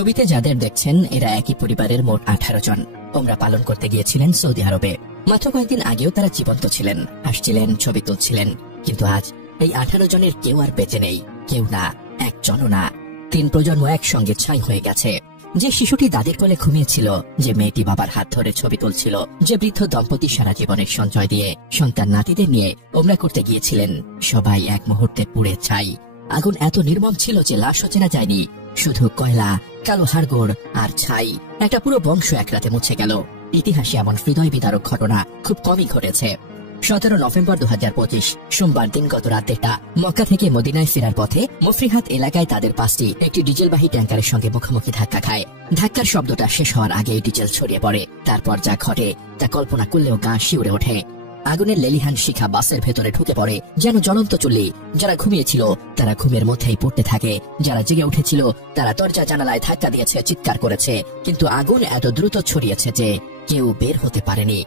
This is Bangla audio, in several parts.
ছবিতে যাদের দেখছেন এরা একই পরিবারের মোট 18 জন ওমরা পালন করতে গিয়েছিলেন সৌদি আরবে। মাত্র কয়েকদিন আগেও তারা জীবন্ত ছিলেন, হাসছিলেন, ছবি তুলছিলেন। কিন্তু আজ এই 18 জনের কেউ আর বেঁচে নেই, কেউ না, একজনও না। 3 প্রজন্ম একসঙ্গে ছাই হয়ে গেছে। যে শিশুটি দাদির কোলে ঘুমিয়েছিল, যে মেয়েটি বাবার হাত ধরে ছবি তুলছিল, যে বৃদ্ধ দম্পতি সারা জীবনের সঞ্চয় দিয়ে সন্তান নাতিদের নিয়ে ওমরা করতে গিয়েছিলেন, সবাই এক মুহূর্তে পুড়ে ছাই। আগুন এত নির্মম ছিল যে লাশও চেনা যায়নি, শুধু কয়লা, কালো হাড়গোড় আর ছাই। একটা পুরো বংশ এক রাতে মুছে গেল। ইতিহাসে এমন হৃদয় বিদারক ঘটনা খুব কমই ঘটেছে। 17 নভেম্বর 2025 সোমবার দিন গত রাত 1টা মক্কা থেকে মদিনায় ফেরার পথে মুফরিহাত এলাকায় তাদের বাসটি একটি ডিজেলবাহী ট্যাঙ্কারের সঙ্গে মুখোমুখি ধাক্কা খায়। ধাক্কার শব্দটা শেষ হওয়ার আগেই ডিজেল ছড়িয়ে পড়ে। তারপর যা ঘটে তা কল্পনা করলেও গা শিউরে ওঠে। আগুনের লেলিহান শিখা বাসের ভেতরে ঢুকে পড়ে যেন জ্বলন্ত চুল্লি। যারা ঘুমিয়েছিল তারা ঘুমের মধ্যেই পড়তে থাকে, যারা জেগে উঠেছিল তারা দরজা জানালায় ধাক্কা দিয়েছে, চিৎকার করেছে। কিন্তু আগুন এত দ্রুত ছড়িয়েছে যে কেউ বের হতে পারেনি।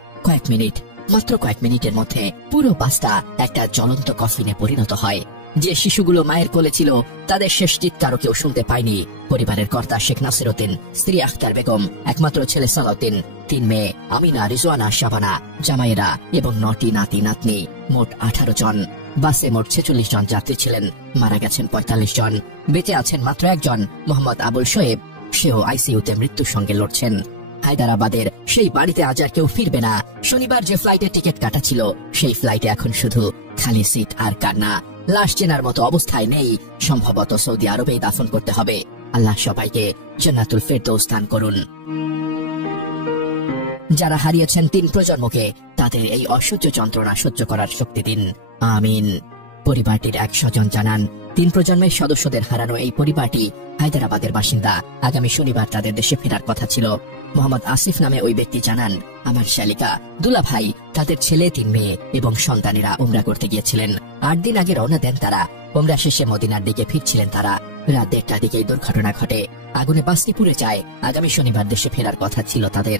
মাত্র কয়েক মিনিটের মধ্যে পুরো বাসটা একটা জ্বলন্ত কফিনে পরিণত হয়। যে শিশুগুলো মায়ের কোলে ছিল তাদের শেষ চিৎকারও কেউ শুনতে পায়নি। পরিবারের কর্তা শেখ নাসির উদ্দিন, স্ত্রী আখতার বেগম, একমাত্র ছেলে সালাউদ্দিন, 3 মেয়ে আমিনা, রিজওয়ানা, শাবানা, জামাইরা এবং 9টি নাতি নাতনি, মোট 18 জন। বাসে মোট 46 জন যাত্রী ছিলেন, মারা গেছেন 45 জন, বেঁচে আছেন মাত্র একজন, মোহাম্মদ আবুল শোয়েব। সেও আইসিইউতে মৃত্যুর সঙ্গে লড়ছেন। হায়দ্রাবাদের সেই বাড়িতে আজ আর কেউ ফিরবে না। শনিবার যে ফ্লাইটের টিকিট কাটা ছিল সেই ফ্লাইটে এখন শুধু খালি সিট আর কান্না। লাশ চেনার মতো অবস্থায় নেই। সম্ভবত সৌদি আরবেই দাফন করতে হবে। আল্লাহ সবাইকে জান্নাতুল ফেরদৌস দান করুন। যারা হারিয়েছেন 3 প্রজন্মকে তাদের এই অসহ্য যন্ত্রণা সহ্য করার শক্তি দিন, আমিন। পরিবারটির এক স্বজন জানান, 3 প্রজন্মের সদস্যদের হারানো এই পরিবারটি হায়দ্রাবাদের বাসিন্দা। আগামী শনিবার তাদের দেশে ফেরার কথা ছিল। মোহাম্মদ আসিফ নামে ওই ব্যক্তি জানান, আমার শালিকা, দুলা ভাই, তাদের ছেলে, 3 মেয়ে এবং সন্তানেরা উমরা করতে গিয়েছিলেন। 8 দিন আগে রওনা দেন তারা। উমরা শেষে মদিনার দিকে ফিরছিলেন তারা। রাত 1টার দিকে দুর্ঘটনা ঘটে। আগুনে বাসটি পুড়ে যায়। আগামী শনিবার দেশে ফেরার কথা ছিল তাদের।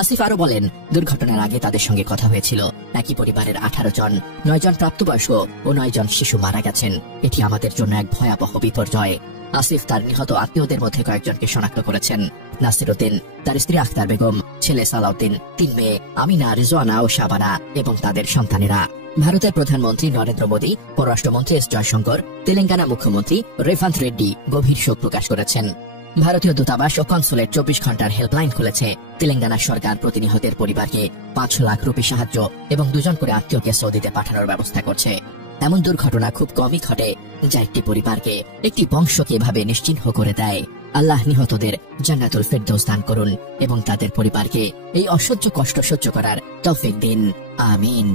আসিফ আরো বলেন, দুর্ঘটনার আগে তাদের সঙ্গে কথা হয়েছিল। একই পরিবারের 18 জন, 9 জন প্রাপ্তবয়স্ক ও 9 জন শিশু মারা গেছেন। এটি আমাদের জন্য এক ভয়াবহ বিপর্যয়। আসিফ তার নিহত আত্মীয়দের মধ্যে কয়েকজনকে শনাক্ত করেছেন। নাসির উদ্দিন, তার স্ত্রী আখতার বেগম, ছেলে সালাউদ্দিন, 3 মেয়ে আমিনা, রিজওয়ানা ও শাবানা এবং তাদের সন্তানেরা। ভারতের প্রধানমন্ত্রী নরেন্দ্র মোদী, পররাষ্ট্রমন্ত্রী এস জয়শঙ্কর, তেলেঙ্গানা মুখ্যমন্ত্রী রেভান্ত রেড্ডি গভীর শোক প্রকাশ করেছেন। ভারতীয় দূতাবাস ও কনসুলেট 24 ঘন্টার হেল্পলাইন খুলেছে। তেলেঙ্গানা সরকার প্রতিনিহতের পরিবারকে 5 লাখ রুপি সাহায্য এবং 2 জন করে আত্মীয়কে সৌদিতে পাঠানোর ব্যবস্থা করছে। এমন দুর্ঘটনা খুব কমই ঘটে যা একটি পরিবারকে, একটি বংশকে এভাবে নিশ্চিহ্ন করে দেয়। আল্লাহ নিহতদের জান্নাতুল ফেরদৌস দান করুন এবং তাদের পরিবারকে এই অসহ্য কষ্ট সহ্য করার তৌফিক দিন, আমিন।